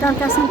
કારણ કે આ શું